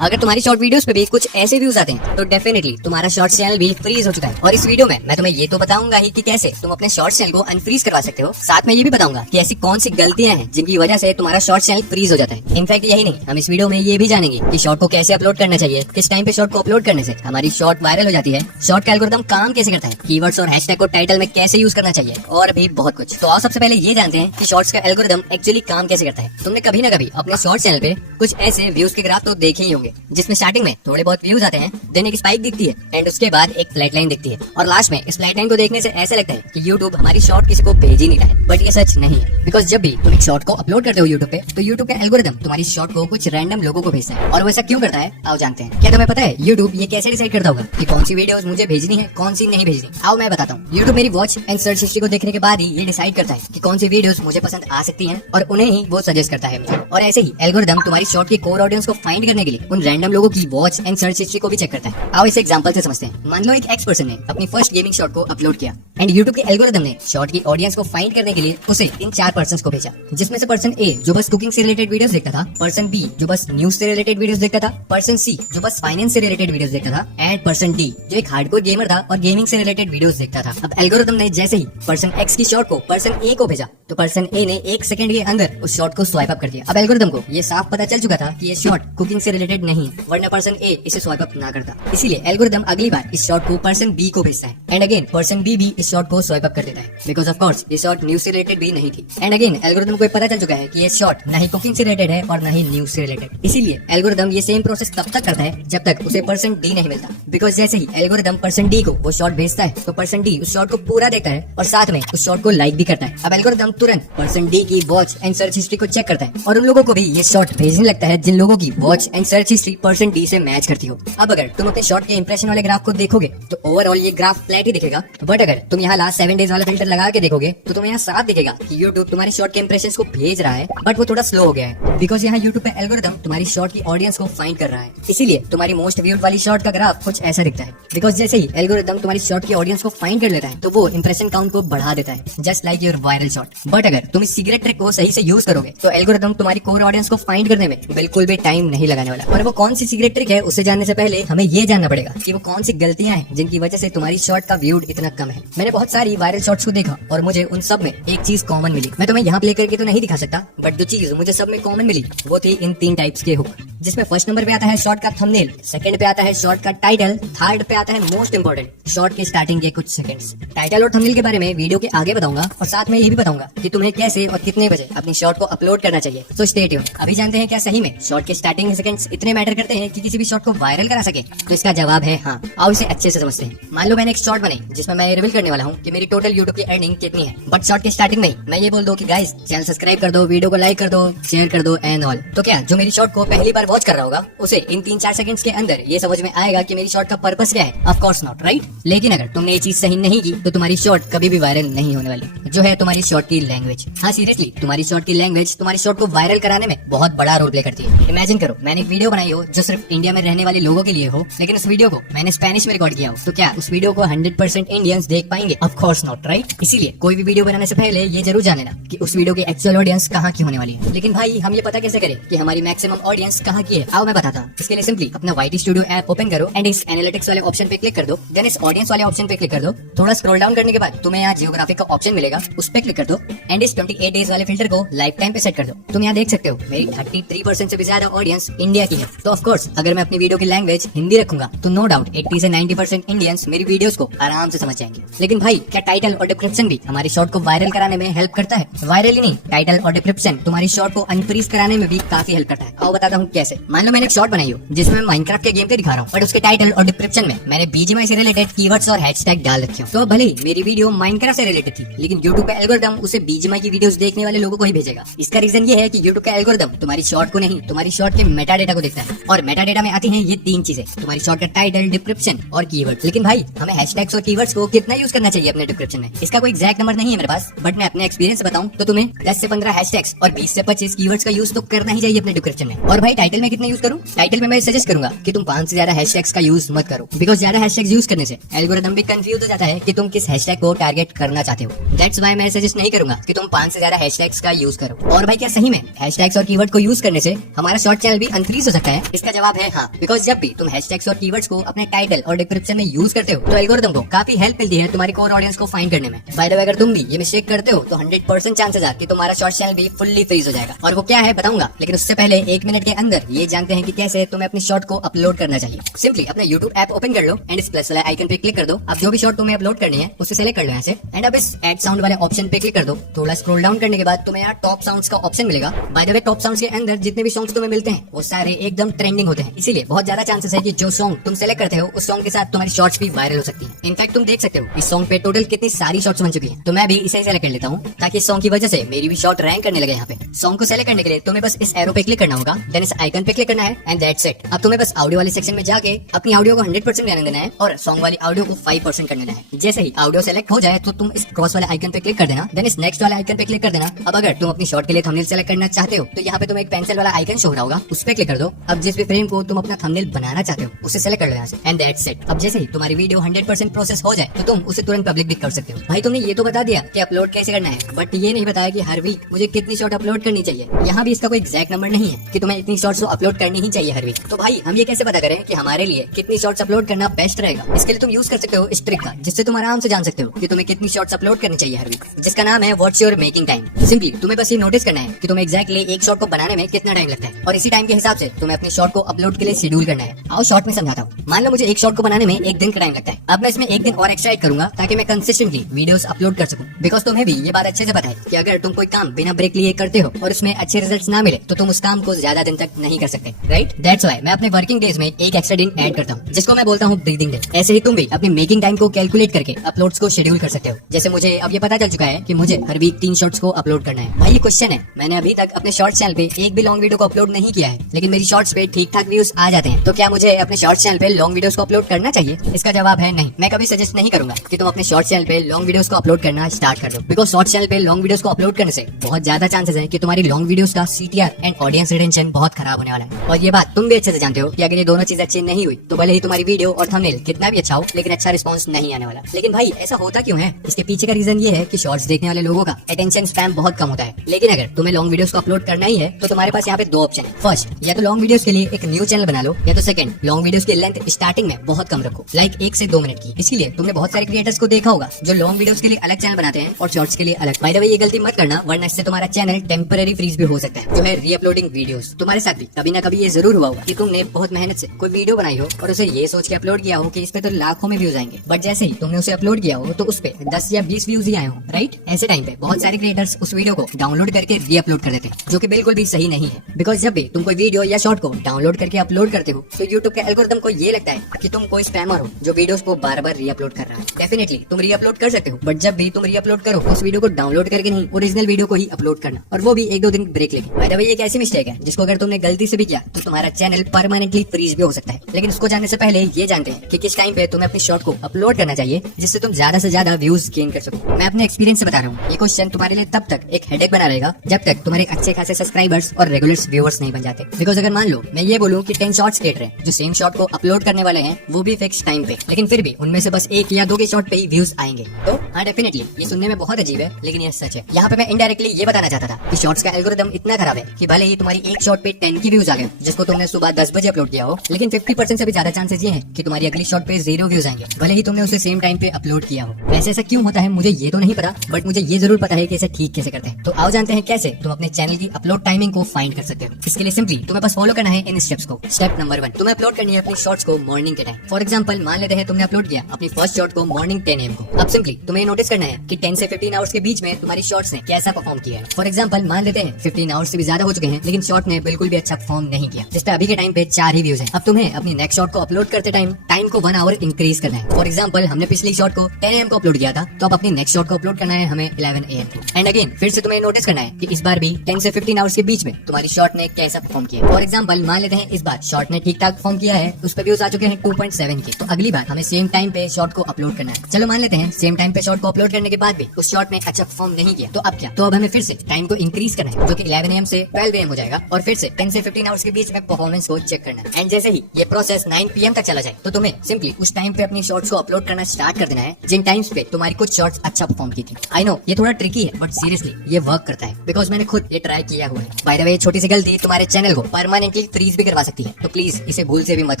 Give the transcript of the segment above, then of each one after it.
अगर तुम्हारी short videos पे भी कुछ ऐसे व्यूज आते हैं तो डेफिनेटली तुम्हारा शॉर्ट चैनल भी फ्रीज हो चुका है। और इस वीडियो में मैं तुम्हें ये तो बताऊंगा ही कि कैसे तुम अपने शॉर्ट चैनल को अनफ्रीज करवा सकते हो, साथ में ये भी बताऊंगा कि ऐसी कौन सी गलतियां हैं जिनकी वजह से तुम्हारा शॉर्ट चैनल फ्रीज हो जाता है। इनफैक्ट यही नहीं, हम इस वीडियो में ये भी जानेंगे कि शॉर्ट को कैसे अपलोड करना चाहिए, किस टाइम पे शॉर्ट को अपलोड करने से हमारी शॉर्ट वायरल हो जाती है, शॉर्ट का एल्गोरिथम काम कैसे करता है, कीवर्ड्स और हैशटैग को टाइटल में कैसे यूज करना चाहिए और भी बहुत कुछ। तो आओ सबसे पहले ये जानते हैं कि शॉर्ट्स का एल्गोरिथम एक्चुअली काम कैसे करता है। तुमने कभी ना कभी अपने शॉर्ट चैनल पे कुछ ऐसे व्यूज के ग्राफ तो देखे ही होंगे जिसमें स्टार्टिंग में थोड़े बहुत व्यूज आते हैं, देन एक स्पाइक दिखती है एंड उसके बाद एक फ्लैट लाइन दिखती है और लास्ट में इस फ्लैट लाइन को देखने से ऐसा लगता है कि YouTube हमारी शॉर्ट किसी को भेज ही नहीं रहा है। बट ये सच नहीं है, बिकॉज जब भी तुम एक शॉर्ट को अपलोड करते हो YouTube पे तो YouTube का एल्गोरिथम तुम्हारी शॉर्ट को कुछ रैंडम लोगों को भेजता है। और वैसा क्यों करता है आओ जानते हैं। क्या तुम्हें पता है YouTube ये कैसे डिसाइड करता होगा कि कौन सी वीडियोस मुझे भेजनी है, कौन सी नहीं भेजनी? आओ मैं बताता हूँ। YouTube मेरी वॉच एंड सर्च हिस्ट्री को देखने के बाद ही ये डिसाइड करता है कि कौन सी वीडियोस मुझे पसंद आ सकती हैं और उन्हें ही वो सजेस्ट करता है मुझे। और ऐसे ही एल्गोरिथम तुम्हारी शॉर्ट की कोर ऑडियंस को फाइंड करने के लिए उन रैंडम लोगों की वॉच एंड सर्च हिस्ट्री को भी चेक करता है। आओ इस एग्जांपल से समझते हैं। मान लो एक एक्स पर्सन ने अपनी फर्स्ट गेमिंग शॉट को अपलोड किया एंड YouTube के एल्गोरिथम ने शॉर्ट की ऑडियंस को फाइंड करने के लिए उसे इन 4 पर्सन्स को भेजा, जिसमें से पर्सन ए जो बस कुकिंग से रिलेटेड वीडियोस देखता था, पर्सन बी जो बस न्यूज से रिलेटेड वीडियोस देखता था, पर्सन सी जो बस फाइनेंस से रिलेटेड वीडियोस देखता था एंड पर्सन डी जो एक हार्डकोर गेमर था और गेमिंग से रिलेटेड वीडियोस देखता था। अब एल्गोरिथम ने जैसे ही पर्सन एक्स की शॉट को पर्सन ए को भेजा तो पर्सन ए ने 1 सेकंड के अंदर उस शॉट को स्वाइप अप कर दिया। अब एल्गोरिथम को ये साफ पता चल चुका था कि ये शॉट कुकिंग से रिलेटेड नहीं है, वरना पर्सन ए इसे स्वाइप अप ना करता। इसीलिए एल्गोरिथम अगली बार इस शॉट को पर्सन बी को भेजता है एंड अगेन पर्सन बी भी इस शॉट को स्वाइप अप कर देता है, बिकॉज ऑफ कोर्स ये शॉट न्यूज से रिलेटेड भी नहीं थी। एंड अगेन एल्गोरिथम को पता चल चुका है कि ये शॉट ना ही कुकिंग से रिलेटेड है और ना ही न्यूज से रिलेटेड। इसीलिए एल्गोरिथम ये सेम प्रोसेस तब तक करता है जब तक उसे पर्सन डी नहीं मिलता, बिकॉज जैसे ही एल्गोरिथम पर्सन डी को वो शॉट भेजता है तो पर्सन डी उस शॉट को पूरा देखता है और साथ में उस शॉट को लाइक भी करता है। अब एल्गोरिथम तुरंत पर्सन डी की वॉच एंड सर्च हिस्ट्री को चेक करता है और उन लोगों को भी ये शॉट भेजने लगता है जिन लोगों की watch and search history person D से मैच करती हो। अब अगर तुम अपने शॉट के इंप्रेशन वाले ग्राफ को देखोगे तो ओवरऑल ये ग्राफ फ्लैट ही दिखेगा, बट अगर तुम यहाँ लास्ट 7 डेज वाला फिल्टर लगा के देखोगे तो तुम्हें यहाँ साफ दिखेगा कि YouTube तुम्हारी शॉट के इंप्रेशंस को भेज रहा है, बट वो थोड़ा स्लो हो गया है बिकॉज यहाँ YouTube पे एल्गोरिथम तुम्हारी शॉट की ऑडियंस को फाइंड कर रहा है। इसीलिए तुम्हारी मोस्ट व्यूड वाली शॉट का ग्राफ कुछ ऐसा दिखता है, बिकॉज जैसे ही एल्गोरिथम तुम्हारी शॉट की ऑडियंस को फाइंड कर लेता है तो वो इंप्रेशन काउंट को बढ़ा देता है, just like your viral shot. But अगर तुम इस सीक्रेट ट्रिक को सही से यूज करोगे तो एल्गोरिथम तुम्हारी कोर ऑडियंस को फाइंड करने में बिल्कुल भी टाइम नहीं लगाने वाला। और वो कौन सी सीक्रेट ट्रिक है उसे जानने से पहले हमें ये जानना पड़ेगा कि वो कौन सी गलतियां हैं जिनकी वजह से तुम्हारी शॉट का व्यूड इतना कम है। मैंने बहुत सारी वायरल शॉट्स को देखा और मुझे उन सब में एक चीज कॉमन मिली। मैं तुम्हें यहाँ प्ले करके तो नहीं दिखा सकता, बट जो चीज मुझे सब में कॉमन मिली वो थी इन 3 टाइप्स के हुक, जिसमें फर्स्ट नंबर पे आता है शॉर्ट का थंबनेल, सेकंड पे आता है शॉर्ट का टाइटल, थर्ड पे आता है मोस्ट इंपोर्टेंट शॉर्ट के स्टार्टिंग के कुछ सेकंड्स। टाइटल और थंबनेल के बारे में वीडियो के आगे बताऊंगा और साथ में ये भी बताऊंगा कि तुम्हें कैसे और कितने बजे अपनी शॉर्ट को अपलोड करना चाहिए। तो स्टे ट्यून। अभी जानते हैं क्या सही में शॉर्ट के स्टार्टिंग सेकंड्स इतने मैटर करते हैं कि किसी भी शॉर्ट को वायरल करा सके? तो इसका जवाब है हाँ। आओ इसे अच्छे से समझते हैं। मान लो मैंने एक शॉर्ट बनाई जिसमें मैं रिवील करने वाला हूँ कि मेरी टोटल YouTube की अर्निंग कितनी है, बट शॉर्ट के स्टार्टिंग में मैं ये बोल दूं कि गाइस चैनल सब्सक्राइब कर दो, वीडियो को लाइक कर दो, शेयर कर दो एंड ऑल। तो क्या जो मेरी शॉर्ट को पहली बार वॉच कर रहा होगा उसे इन 3-4 सेकंड्स के अंदर ये समझ में आएगा कि मेरी शॉर्ट का पर्पस क्या है? Of course not, right? लेकिन अगर तुमने ये चीज सही नहीं की तो तुम्हारी शॉर्ट कभी भी वायरल नहीं होने वाली, जो है तुम्हारी शॉर्ट की लैंग्वेज। हाँ सीरियसली, तुम्हारी शॉर्ट की लैंग्वेज तुम्हारी शॉर्ट को वायरल कराने में बहुत बड़ा रोल प्ले करती है। इमेजिन करो मैंने एक वीडियो बनाई हो जो सिर्फ इंडिया में रहने वाले लोगों के लिए हो, लेकिन उस वीडियो को मैंने स्पेनिश में रिकॉर्ड किया हो, तो क्या उस वीडियो को 100% इंडियंस देख पाएंगे? Of course not, right? इसीलिए कोई भी वीडियो बनाने से पहले ये जरूर जान लेना कि उस वीडियो की एक्चुअल ऑडियंस कहाँ की होने वाली है। लेकिन भाई हम ये पता कैसे करें कि हमारी मैक्सिमम ऑडियंस कहाँ की है? आओ मैं बताता हूँ। इसके लिए सिंपली अपना YT स्टूडियो ऐप ओपन करो एंड इस एनालिटिक्स वाले ऑप्शन पे क्लिक कर दो, देन इस ऑडियंस वाले ऑप्शन पे क्लिक कर दो। थोड़ा स्क्रॉल डाउन करने के बाद तुम्हें यहाँ जियोग्राफिक का ऑप्शन मिलेगा, उस पे क्लिक कर दो एंड इस 28 डेज वाले फिल्टर को लाइफ टाइम पे सेट कर दो। तुम यहाँ देख सकते हो मेरी 33% से भी ज्यादा ऑडियंस इंडिया की है। तो ऑफ कोर्स अगर मैं अपनी वीडियो की लैंग्वेज हिंदी रखूंगा तो नो डाउट 80 से 90% इंडियंस मेरी वीडियोस को आराम से समझ जाएंगे। लेकिन भाई क्या टाइटल और डिस्क्रिप्शन भी हमारी शॉर्ट को वायरल कराने में हेल्प करता है? वायरल ही नहीं, टाइटल और डिस्क्रिप्शन तुम्हारी शॉर्ट को अनफ्रीज कराने में भी काफी हेल्प करता है। आओ बताता हूँ कैसे। मान लो मैंने एक शॉर्ट बनाई हो जिसमें मैं माइनक्राफ्ट के गेम पे दिखा रहा हूँ, बट उसके टाइटल और डिस्क्रिप्शन में मैंने BGMI से रिलेटेड कीवर्ड्स और हैशटैग डाल रखे हो। तो भले ही मेरी वीडियो माइनक्राफ्ट से रिलेटेड थी, लेकिन YouTube का एल्गोरिथम उसे BGMI की वीडियोस देखने वाले लोगों को ही भेजेगा। इसका रीजन ये है कि YouTube का एल्गोरिथम तुम्हारी शॉर्ट को नहीं, तुम्हारी शॉर्ट के मेटा डेटा को देखता है, और मेटा डेटा में आती हैं ये 3 चीजें, तुम्हारी शॉर्ट का टाइटल, डिस्क्रिप्शन और कीवर्ड। लेकिन भाई हमें हैशटैग्स और कीवर्ड्स को कितना यूज करना चाहिए अपने डिस्क्रिप्शन में? इसका कोई एग्जैक्ट नंबर नहीं है मेरे पास, बट मैं अपने एक्सपीरियंस से बताऊं तो तुम्हें 10 से 15 हैशटैग्स और 20 से 25 कीवर्ड्स का यूज तो करना ही चाहिए अपने डिस्क्रिप्शन में। और भाई टाइटल में कितना यूज करूं? टाइटल में मैं सजेस्ट करूंगा कि तुम 5 से ज्यादा हैशटैग्स का यूज मत करो, बिकॉज ज्यादा हैशटैग्स यूज करने से एल्गोरिथम भी कंफ्यूज हो जाता है कि तुम किस हैशटैग को टारगेट करना चाहते हो। दैट्स व्हाई मैं सजेस्ट नहीं करूंगा कि तुम 5 से ज्यादा हैशटैग्स का यूज करो। और भाई क्या सही में हैशटैग्स और कीवर्ड को यूज करने से हमारा शॉर्ट चैनल भी अनफ्रीज हो सकता है? लगता है इसका जवाब है हाँ, बिकॉज जब भी तुम हैशटैग्स और कीवर्ड्स को अपने टाइटल और डिस्क्रिप्शन में यूज करते हो तो एल्गोरिथम को काफी हेल्प मिलती है तुम्हारी कोर ऑडियंस को फाइंड करने में। बाय द वे, अगर तुम भी ये मिस्टेक करते हो तो 100% चांसेस है कि तुम्हारा शॉर्ट चैनल भी फुल्ली फ्रीज हो जाएगा। और वो क्या है बताऊंगा, लेकिन उससे पहले 1 मिनट के अंदर ये जानते हैं कि कैसे तुम्हें अपनी शॉर्ट को अपलोड करना चाहिए। सिंपली अपने YouTube ऐप ओपन कर लो एंड इस प्लस वाले आइकन पे क्लिक कर दो। अब जो भी शॉर्ट तुम्हें अपलोड करनी है उसे सेलेक्ट कर लो यहाँ से एंड अब इस एड साउंड वाले ऑप्शन पे क्लिक कर दो। थोड़ा स्क्रॉल डाउन करने के बाद तुम्हें यहाँ टॉप साउंड्स का ऑप्शन मिलेगा। By the way, top sounds के अंदर जितने भी सॉन्ग्स तुम्हें मिलते हैं वो सारे एकदम ट्रेंडिंग होते हैं, इसीलिए बहुत ज्यादा चांसेस है कि जो सॉन्ग तुम सेलेक्ट करते हो उस सॉन्ग के साथ तुम्हारी शॉर्ट्स भी वायरल हो सकती है। इनफैक्ट तुम देख सकते हो इस सॉन्ग पे टोटल कितनी सारी शॉर्ट्स बन चुकी हैं। तो मैं भी इसे सेलेक्ट कर लेता हूँ ताकि इस सॉन्ग की वजह से मेरी भी शॉर्ट रैंक करने लगे। यहाँ पे सॉन्ग को सेलेक्ट करने के लिए तुम्हें बस इस एरो पे क्लिक करना होगा, देन इस आइकन पे क्लिक करना है एंड दैट्स इट। अब तुम्हें बस ऑडियो वाले सेक्शन में जाके अपनी ऑडियो को 100% रहने देना है और सॉन्ग वाली ऑडियो को 5% करने देना है। जैसे ही ऑडियो सेलेक्ट हो जाए तो तुम इस क्रॉस वाले आइकन पे क्लिक कर देना, देन इस नेक्स्ट वाले आइकन पे क्लिक कर देना। अब अगर तुम अपनी शॉर्ट के लिए थंबनेल सेलेक्ट करना चाहते हो तो यहाँ पे तुम्हें एक पेंसिल वाला आइकन शो हो रहा होगा, उस पे क्लिक कर दो। अब जिस भी फ्रेम को तुम अपना थंबनेल बनाना चाहते हो उसे सेलेक्ट कर लो यहाँ से एंड दैट्स इट। अब जैसे ही तुम्हारी वीडियो 100% प्रोसेस हो जाए तो तुम उसे तुरंत पब्लिक भी कर सकते हो। भाई तुमने ये तो बता दिया कि अपलोड कैसे करना है, बट ये नहीं बताया कि हर वीक मुझे कितनी शॉर्ट अपलोड करनी चाहिए। यहाँ भी इसका कोई एग्जैक्ट नंबर नहीं है कि तुम्हें इतनी शॉर्ट्स अपलोड करनी ही चाहिए हर वीक। तो भाई हम ये कैसे पता करें कि हमारे लिए कितनी शॉर्ट्स अपलोड करना बेस्ट रहेगा? इसके लिए तुम यूज कर सकते हो इस ट्रिक का, जिससे तुम आराम से जान सकते हो कि तुम्हें कितनी शॉर्ट्स अपलोड करनी चाहिए हर वीक, जिसका नाम है what's your making time. Simply तुम्हें बस ये नोटिस करना है कि तुम्हें एग्जैक्टली एक शॉर्ट को बनाने में कितना टाइम लगता है और इसी टाइम के हिसाब से तुम्हें अपनी शॉर्ट को अपलोड के लिए शेड्यूल करना है। आओ शॉर्ट में समझाता हूँ। मान लो मुझे एक शॉर्ट को बनाने में 1 दिन का टाइम लगता है। अब मैं इसमें 1 दिन और एक्स्ट्रा ऐड करूंगा ताकि मैं कंसिस्टेंटली वीडियोस अपलोड कर सकूं, बिकॉज तुम्हें भी ये बात अच्छे से पता है कि अगर तुम कोई काम बिना ब्रेक लिए करते हो और उसमें अच्छे रिजल्ट्स ना मिले तो तुम उस काम को ज्यादा दिन तक नहीं कर सकते, राइट? दैट्स व्हाई मैं अपने वर्किंग डेज में एक एक्स्ट्रा दिन ऐड करता हूँ, जिसको मैं बोलता हूँ ब्रीदिंग डे। ऐसे ही तुम भी अपनी मेकिंग टाइम को कैलकुलेट करके अपलोड्स को शेड्यूल कर सकते हो। जैसे मुझे अब ये पता चल चुका है कि मुझे हर वीक 3 शॉर्ट्स को अपलोड करना है। भाई ये क्वेश्चन है, मैंने अभी तक अपने शॉर्ट चैनल पे एक भी लॉन्ग वीडियो को अपलोड नहीं किया है, लेकिन मेरी शॉर्ट्स पे ठीक ठाक व्यूज आ जाते हैं। तो क्या मुझे अपने शॉर्ट चैनल पे लॉन्ग वीडियोस को अपलोड करना चाहिए? इसका जवाब है नहीं। मैं कभी सजेस्ट नहीं करूंगा कि तुम अपने शॉर्ट चैनल पे लॉन्ग वीडियोस को अपलोड करना स्टार्ट कर दो, बिकॉज शॉर्ट चैनल पे लॉन्ग वीडियोस को अपलोड करने से बहुत ज्यादा चांसेस है कि तुम्हारी लॉन्ग वीडियोस का CTR एंड ऑडियंस रिटेंशन बहुत खराब होने वाला है। और ये बात तुम भी अच्छे से जानते हो कि अगर ये दोनों चीजें अच्छी नहीं हुई तो भले ही तुम्हारी वीडियो और थंबनेल कितना भी अच्छा हो, लेकिन अच्छा रिस्पॉन्स नहीं आने वाला। लेकिन भाई ऐसा होता क्यों है? इसके पीछे का रीजन ये है कि शॉर्ट्स देखने वाले लोगों का अटेंशन स्पैम बहुत कम होता है। लेकिन अगर तुम्हें लॉन्ग वीडियोस को अपलोड करना ही है तो तुम्हारे पास यहाँ पे 2 ऑप्शन है। फर्स्ट, या तो लॉन्ग वीडियोस के लिए एक न्यू चैनल बना लो, या तो सेकंड, लॉन्ग वीडियोस की लेंथ स्टार्टिंग में बहुत कम रखो, लाइक 1 से 2 मिनट की। इसीलिए तुमने बहुत सारे क्रिएटर्स को देखा होगा जो लॉन्ग वीडियोस के लिए अलग चैनल बनाते हैं और शॉर्ट्स के लिए अलग। बाय द वे, ये गलती मत करना, वरना इससे तुम्हारा चैनल टेम्पररी फ्रीज भी हो सकता है, जो है रीअपलोडिंग वीडियोस। तुम्हारे साथ भी कभी ना कभी ये जरूर हुआ होगा कि तुमने बहुत मेहनत से कोई वीडियो बनाई हो और उसे ये सोच के अपलोड किया हो कि इस पे तो लाखों में व्यूज आएंगे, बट जैसे ही तुमने उसे अपलोड किया हो तो उस पे 10 या 20 व्यूज ही आए हो, राइट? ऐसे टाइम पे बहुत सारे क्रिएटर्स उस वीडियो को डाउनलोड करके रीअपलोड कर देते हैं, जो कि बिल्कुल भी सही नहीं है। बिकॉज जब भी तुम कोई वीडियो या शॉर्ट को डाउनलोड करके अपलोड करते हो तो यूट्यूब के एल्गोरिथम को ये लगता है कि तुम कोई स्पैमर हो जो वीडियोस को बार बार रीअपलोड कर रहा है। डेफिनेटली तुम रीअपलोड कर सकते हो, बट जब भी तुम रीअपलोड करो उस वीडियो को डाउनलोड करके नहीं, ओरिजिनल वीडियो को ही अपलोड करना, और वो भी 1-2 दिन ब्रेक लेके। बाय द वे, ये एक ऐसी मिस्टेक है जिसको अगर तुमने गलती से भी किया तो तुम्हारा चैनल परमानेंटली फ्रीज भी हो सकता है। लेकिन उसको जानने से पहले ये जानते हैं कि किस टाइम पे तुम्हें अपनी शॉर्ट को अपलोड करना चाहिए जिससे तुम ज्यादा से ज्यादा व्यूज गेन कर सको। मैं अपने एक्सपीरियंस से बता रहा हूँ, ये क्वेश्चन तुम्हारे लिए तब तक एक हेडेक बना रहेगा जब तक तुम्हारे अच्छे खासे सब्सक्राइबर्स और रेगुलर व्यूअर्स नहीं बन जाते। बिकॉज अगर मान लो मैं ये बोलूँ कि 10 शॉर्ट्स क्रिएटर हैं जो सेम शॉर्ट को अपलोड करने वाले हैं, वो भी फिक्स टाइम पे, लेकिन फिर भी उनमें से बस 1 या 2 के शॉर्ट पे ही व्यूज आएंगे, तो हाँ डेफिनेटली ये सुनने में बहुत अजीब है, लेकिन ये सच है। यहाँ पे मैं इनडायरेक्टली ये बताना चाहता था कि शॉर्ट्स का एल्गोरिथम इतना खराब है कि भले ही तुम्हारी एक शॉर्ट पे 10 की व्यूज आ गए जिसको तुमने सुबह 10 बजे अपलोड किया हो, लेकिन 50% से भी ज्यादा चांसेस ये है कि तुम्हारी अगली शॉर्ट पे 0 व्यूज आएंगे, भले ही तुमने उसे सेम टाइम पे अपलोड किया हो। वैसे ऐसा क्यों होता है मुझे ये तो नहीं पता, बट मुझे ये जरूर पता है कि इसे ठीक कैसे करते हैं। तो आओ जानते हैं कैसे तुम अपने चैनल की अपलोड टाइमिंग को फाइंड कर सकते हो। इसके लिए सिंपली तुम्हें बस फॉलो करना है इन स्टेप्स को। स्टेप नंबर 1, तुम्हें अपलोड करनी है अपनी शॉर्ट्स को मॉर्निंग के टाइम। फॉर एग्जांपल मान लेते हैं तुमने अपलोड किया अपनी फर्स्ट शॉर्ट को मॉर्निंग 10 AM को। अब सिंपली तुम्हें नोटिस करना है कि 10 से 15 आवर्स के बीच में तुम्हारी शॉर्ट्स ने कैसा परफॉर्म किया है। फॉर एग्जांपल मान लेते हैं 15 आवर्स से भी ज्यादा हो चुके हैं, लेकिन शॉर्ट ने बिल्कुल भी अच्छा परफॉर्म नहीं किया, जिस पे अभी के टाइम पे 4 ही व्यूज हैं। अब तुम्हें अपनी नेक्स्ट शॉर्ट को अपलोड करते टाइम को 1 आवर इंक्रीज करना है। फॉर एग्जांपल हमने पिछली शॉर्ट को 10 AM को अपलोड किया था, तो अब अपनी नेक्स्ट शॉर्ट को अपलोड करना है हमें 11 AM को। एंड अगेन फिर से तुम्हें नोटिस करना है कि इस बार भी 10 से 15 आवर्स के बीच में तुम्हारी शॉर्ट ने कैसा परफॉर्म किया। फॉर एग्जांपल मान लेते हैं इस बार शॉर्ट ने ठीक ठाक परफॉर्म किया है, उस पे व्यूज आ चुके हैं 2.7 के, तो अगली बार हमें सेम टाइम पे शॉर्ट को अपलोड करना है। चलो मान लेते हैं सेम टाइम पे शॉर्ट को अपलोड करने के बाद भी उस शॉर्ट ने अच्छा परफॉर्म नहीं किया, तो अब क्या? तो अब हमें फिर से टाइम को इंक्रीज करना है, जो कि 11 AM से 12 AM हो जाएगा, और फिर से 10 से 15 आवर्स के बीच में परफॉर्मेंस को चेक करना है। एंड जैसे ही ये प्रोसेस 9 PM तक चला जाए तो तुम्हें सिंपली उस टाइम पे अपनी शॉर्ट्स को अपलोड करना स्टार्ट कर देना है जिन टाइम्स पे तुम्हारी कुछ शॉर्ट्स अच्छा परफॉर्म की थी। आई नो ये थोड़ा ट्रिकी है, बट सीरियसली ये वर्क करता है, बिकॉज मैंने खुद ये ट्राई किया हुआ है। बाय द वे, छोटी सी गलती तुम्हारे चैनल को परमानेंटली परमानेंटली फ्रीज भी करवा सकती है। तो प्लीज इसे भूल से भी मत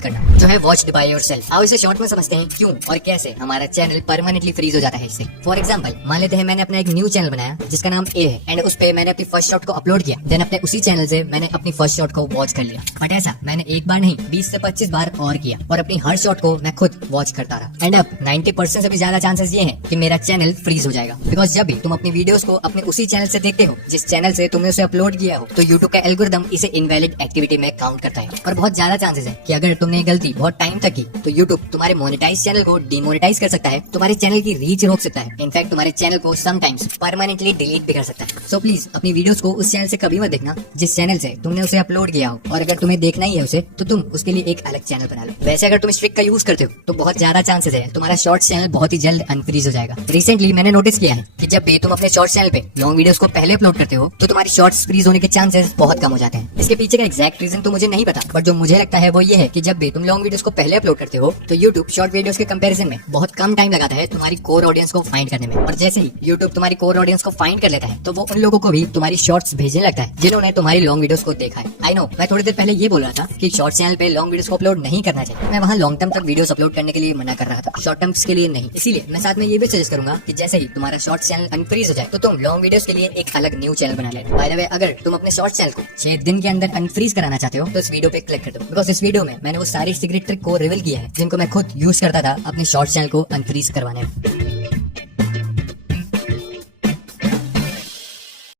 करना, जो है वॉच्ड बाय योरसेल्फ। आओ इसे शॉर्ट में समझते हैं क्यों और कैसे हमारा चैनल परमानेंटली फ्रीज हो जाता है इससे। फॉर एग्जाम्पल, मान लेते हैं मैंने अपना एक न्यू चैनल बनाया जिसका नाम ए है एंड उस पे मैंने अपनी फर्स्ट शॉट को अपलोड किया। देन अपने उसी चैनल से मैंने अपनी फर्स्ट शॉट को वॉच कर लिया। बट ऐसा मैंने एक बार नहीं 20 से 25 बार और किया और अपनी हर शॉट को मैं खुद वॉच करता रहा। एंड अब 90% से भी ज्यादा चांसेस ये हैं कि मेरा चैनल फ्रीज हो जाएगा। बिकॉज जब भी तुम अपनी वीडियोस को अपने उसी चैनल से देखते हो जिस चैनल से तुमने उसे अपलोड किया हो, तो यूट्यूब का एल्गोरिदम इसे इनवैलिड एक्टिविटी में काउंट करता है। और बहुत ज्यादा चांसेस है कि अगर तुमने ये गलती बहुत टाइम तक की तो यूट्यूब तुम्हारे मोनेटाइज चैनल को डिमोनेटाइज कर सकता है, तुम्हारे चैनल की रीच रोक सकता है, इनफैक्ट तुम्हारे चैनल को समटाइम्स परमानेंटली डिलीट भी कर सकता है। सो प्लीज अपनी वीडियोस को उस चैनल से कभी मत देखना जिस चैनल से तुमने उसे अपलोड किया हो। और अगर तुम्हें देखना ही है उसे तो तुम उसके लिए एक अलग चैनल बना लो। वैसे अगर तुम इस ट्रिक का यूज करते हो तो बहुत ज्यादा चांसेस है तुम्हारा शॉर्ट्स चैनल बहुत ही जल्द अनफ्रीज हो जाएगा। रिसेंटली मैंने नोटिस किया है कि जब भी तुम अपने शॉर्ट्स चैनल पे लॉन्ग वीडियोस को पहले अपलोड करते हो तो तुम्हारी शॉर्ट्स फ्रीज होने के चांसेस बहुत कम हो जाते हैं। इसके पीछे का एग्जैक्ट रीजन तो मुझे नहीं पता, बट जो मुझे लगता है वो ये है कि जब भी तुम लॉन्ग वीडियोस को पहले अपलोड करते हो तो यूट्यूब शॉर्ट वीडियोस के कंपैरिजन में बहुत कम टाइम लगाता है तुम्हारी कोर ऑडियंस को फाइंड करने में। और जैसे ही यूट्यूब तुम्हारी कोर ऑडियंस को फाइंड कर लेता है तो वो उन लोगों को भी तुम्हारी शॉर्ट्स भेजने लगता है जिन्होंने तुम्हारी लॉन्ग वीडियोस को देखा है। आई नो मैं थोड़ी देर पहले ये बोल रहा था कि शॉर्ट चैनल पे लॉन्ग वीडियोस को अपलोड नहीं करना चाहिए। मैं वहाँ लॉन्ग टर्म तक वीडियोस अपलोड करने के लिए मना कर रहा था, शॉर्ट टर्म्स के लिए नहीं। इसीलिए मैं साथ में ये भी सजेस्ट करूंगा कि जैसे ही तुम्हारा शॉर्ट चैनल अनफ्रीज हो जाए तो तुम लॉन्ग वीडियोस के लिए एक अलग न्यू चैनल बना लेना। बाय द वे, अगर तुम अपने शॉर्ट चैनल को 6 दिन के अंदर अनफ्रीज कराना चाहते हो तो इस वीडियो पे क्लिक कर दो। बिकॉज इस वीडियो में मैंने वो सारी सीक्रेट ट्रिक को रिवील किया है जिनको मैं खुद यूज करता था अपने शॉर्ट चैनल को अनफ्रीज करवाने में।